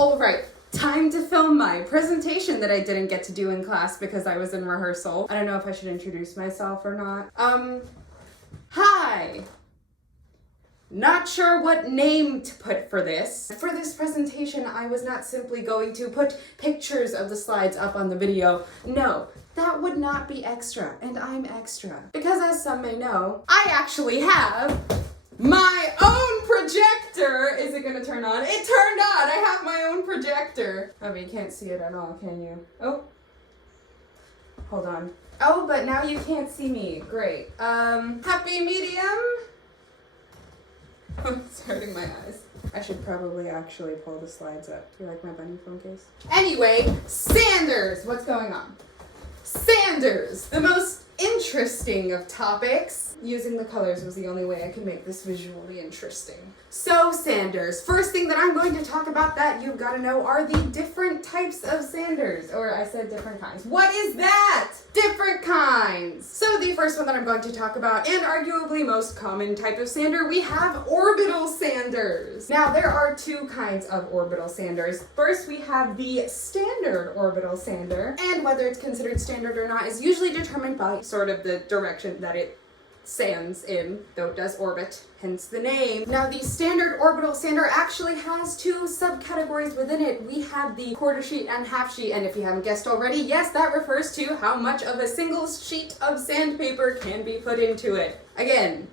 All right, time to film my presentation that I didn't get to do in class because I was in rehearsal. I don't know if I should introduce myself or not. Hi. Not sure what name to put for this. For this presentation, I was not simply going to put pictures of the slides up on the video. No, that would not be extra, and I'm extra. Because as some may know, I actually have my own projector. Is it gonna turn on? It turned on! I have my own projector. Oh, but you can't see it at all, can you? Oh. Hold on. Oh, but now you can't see me. Great. Happy medium? It's hurting my eyes. I should probably actually pull the slides up. Do you like my bunny phone case? Anyway, Sanders! What's going on? Sanders! The most interesting of topics. Using the colors was the only way I could make this visually interesting. So, Sanders. First thing that I'm going to talk about that you've got to know are the different types of Sanders. Or I said different kinds. What is that? Different kinds. So the first one that I'm going to talk about, and arguably most common type of sander, we have orbital sanders. Now, there are two kinds of orbital sanders. First, we have the standard orbital sander, and whether it's considered standard or not is usually determined by sort of the direction that it sands in, though it does orbit, hence the name. Now, the standard orbital sander actually has two subcategories within it. We have the quarter sheet and half sheet, and if you haven't guessed already, yes, that refers to how much of a single sheet of sandpaper can be put into it. Again,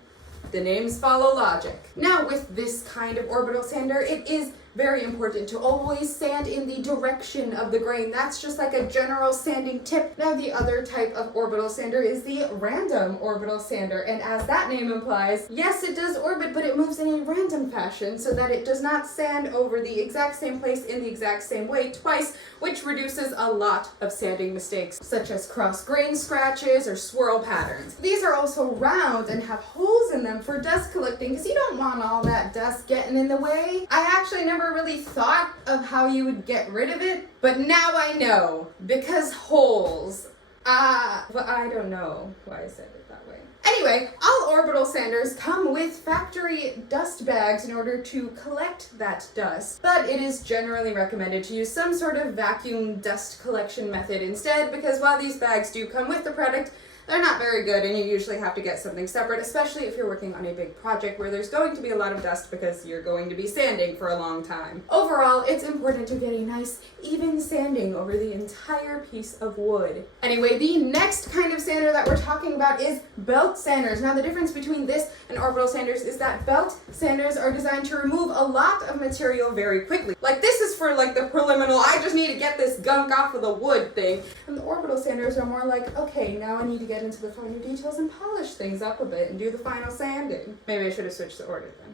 the names follow logic. Now, with this kind of orbital sander, it is very important to always sand in the direction of the grain. That's just like a general sanding tip. Now, the other type of orbital sander is the random orbital sander, and as that name implies, yes, it does orbit, but it moves in a random fashion so that it does not sand over the exact same place in the exact same way twice, which reduces a lot of sanding mistakes, such as cross grain scratches or swirl patterns. These are also round and have holes in them for dust collecting, because you don't want all that dust getting in the way. I actually never really thought of how you would get rid of it, but now I know, because holes. Well, I don't know why I said it that way. Anyway, all orbital sanders come with factory dust bags in order to collect that dust, but it is generally recommended to use some sort of vacuum dust collection method instead, because while these bags do come with the product, they're not very good, and you usually have to get something separate, especially if you're working on a big project where there's going to be a lot of dust because you're going to be sanding for a long time. Overall, it's important to get a nice, even sanding over the entire piece of wood. Anyway, the next kind of sander that we're talking about is belt sanders. Now, the difference between this and orbital sanders is that belt sanders are designed to remove a lot of material very quickly. Like, this is for like the preliminary, I just need to get this gunk off of the wood thing. And the orbital sanders are more like, okay, now I need to get into the finer details and polish things up a bit and do the final sanding. Maybe I should have switched the order then.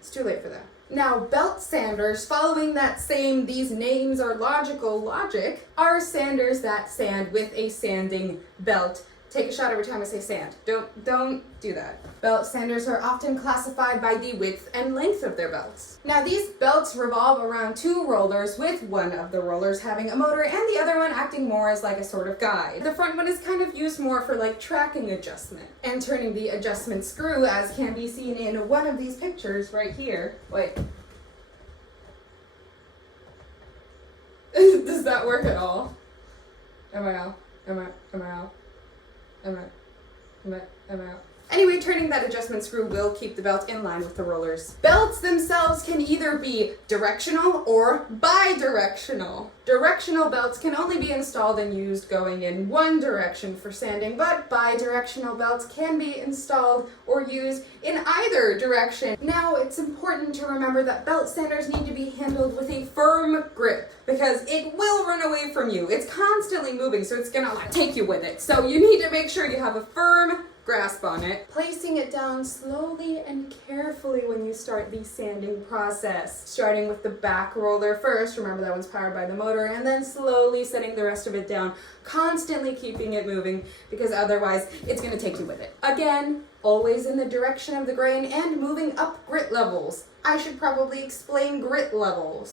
It's too late for that. Now, belt sanders, following that same these names are logical logic, are sanders that sand with a sanding belt. Take a shot every time I say sand. Don't do that. Belt sanders are often classified by the width and length of their belts. Now, these belts revolve around two rollers, with one of the rollers having a motor and the other one acting more as like a sort of guide. The front one is kind of used more for like tracking adjustment and turning the adjustment screw, as can be seen in one of these pictures right here. Wait. Does that work at all? Am I out? Am I out? Am I out? Anyway, turning that adjustment screw will keep the belt in line with the rollers. Belts themselves can either be directional or bidirectional. Directional belts can only be installed and used going in one direction for sanding, but bidirectional belts can be installed or used in either direction. Now, it's important to remember that belt sanders need to be handled with a firm grip, because it will run away from you. It's constantly moving, so it's gonna like take you with it. So you need to make sure you have a firm grasp on it, placing it down slowly and carefully when you start the sanding process. Starting with the back roller first, remember that one's powered by the motor, and then slowly setting the rest of it down, constantly keeping it moving, because otherwise it's going to take you with it. Again, always in the direction of the grain and moving up grit levels. I should probably explain grit levels.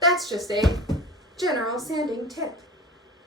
That's just a general sanding tip.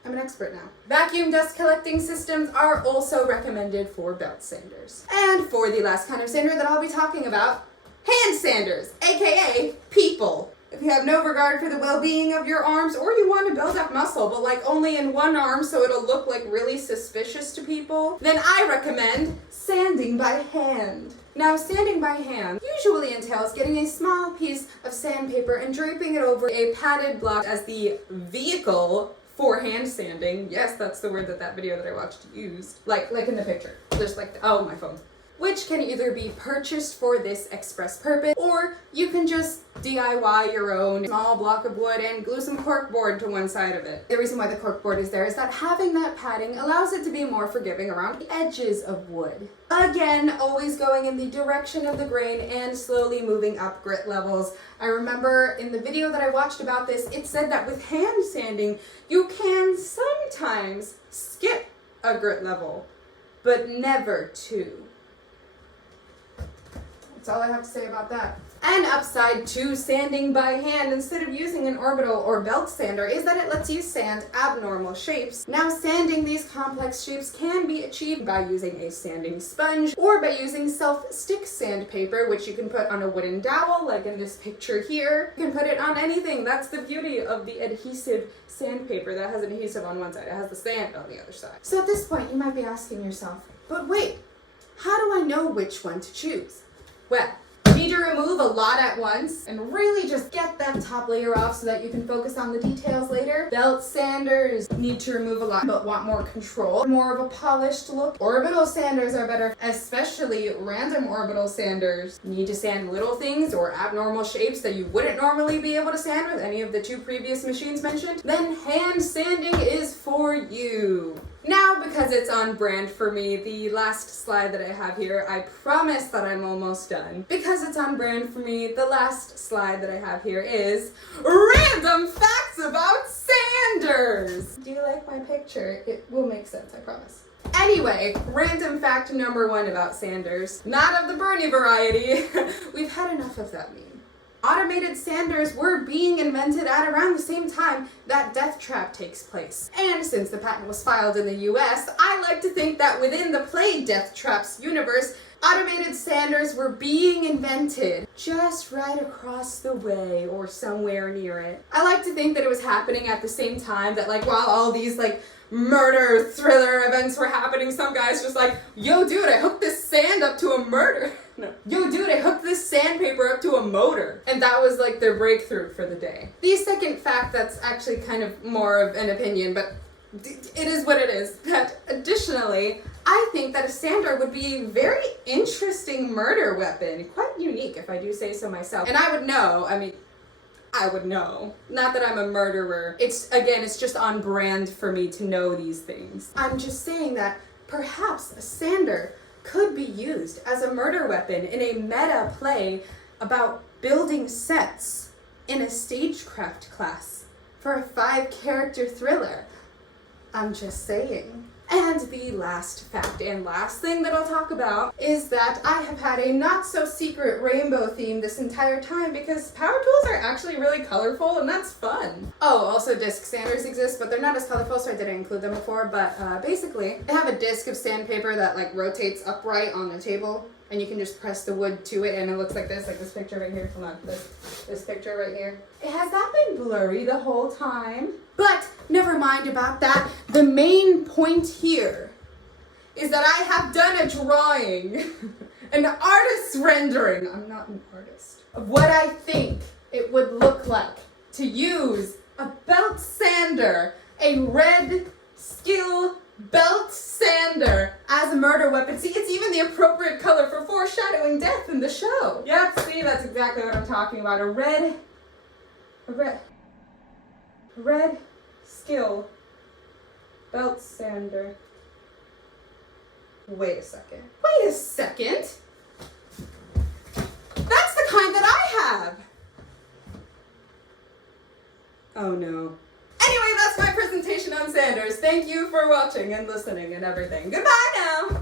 I'm an expert now. Vacuum dust collecting systems are also recommended for belt sanders. And for the last kind of sander that I'll be talking about, hand sanders, aka people. If you have no regard for the well-being of your arms, or you want to build up muscle, but like only in one arm so it'll look like really suspicious to people, then I recommend sanding by hand. Now, sanding by hand usually entails getting a small piece of sandpaper and draping it over a padded block as the vehicle for hand sanding. Yes, that's the word that video that I watched used. Like in the picture. Just like, oh, my phone. Which can either be purchased for this express purpose, or you can just DIY your own small block of wood and glue some corkboard to one side of it. The reason why the corkboard is there is that having that padding allows it to be more forgiving around the edges of wood. Again, always going in the direction of the grain and slowly moving up grit levels. I remember in the video that I watched about this, it said that with hand sanding, you can sometimes skip a grit level, but never two. That's all I have to say about that. An upside to sanding by hand instead of using an orbital or belt sander is that it lets you sand abnormal shapes. Now, sanding these complex shapes can be achieved by using a sanding sponge or by using self-stick sandpaper, which you can put on a wooden dowel, like in this picture here. You can put it on anything. That's the beauty of the adhesive sandpaper that has an adhesive on one side. It has the sand on the other side. So at this point, you might be asking yourself, but wait, how do I know which one to choose? Well, you need to remove a lot at once and really just get that top layer off so that you can focus on the details later. Belt sanders need to remove a lot but want more control, more of a polished look. Orbital sanders are better, especially random orbital sanders. You need to sand little things or abnormal shapes that you wouldn't normally be able to sand with any of the two previous machines mentioned. Then hand sanding is for you. Now, because it's on brand for me, the last slide that I have here, I promise that I'm almost done. Because it's on brand for me, the last slide that I have here is random facts about sanders. Do you like my picture? It will make sense, I promise. Anyway, random fact number 1 about sanders. Not of the Bernie variety. We've had enough of that meme. Automated sanders were being invented at around the same time that death trap takes place. And since the patent was filed in the US, I like to think that within the play Death Trap's universe, automated sanders were being invented just right across the way or somewhere near it. I like to think that it was happening at the same time, that like while all these like murder thriller events were happening, some guy's just like, yo dude, I hooked this sand up to a murder. No. Yo dude, I hooked this sandpaper up to a motor. And that was like their breakthrough for the day. The second fact that's actually kind of more of an opinion, but it is what it is, that additionally, I think that a sander would be a very interesting murder weapon. Quite unique, if I do say so myself. And I would know. Not that I'm a murderer. It's just on brand for me to know these things. I'm just saying that perhaps a sander could be used as a murder weapon in a meta play about building sets in a stagecraft class for a 5-character thriller. I'm just saying. And the last fact and last thing that I'll talk about is that I have had a not-so-secret rainbow theme this entire time because power tools are actually really colorful and that's fun. Oh, also disc sanders exist, but they're not as colorful, so I didn't include them before. But basically, they have a disc of sandpaper that like rotates upright on the table, and you can just press the wood to it and it looks like this picture right here. Hold on, this picture right here. Has that been blurry the whole time? But never mind about that. The main point here is that I have done a drawing, an artist's rendering, I'm not an artist, of what I think it would look like to use a belt sander, a red skill belt sander as a murder weapon. See, it's even the appropriate color for foreshadowing death in the show. Yep, see, that's exactly what I'm talking about. A red skill belt sander. Wait a second. That's the kind that I have. Oh no. Anyway, that's my presentation on sanders. Thank you for watching and listening and everything. Goodbye now.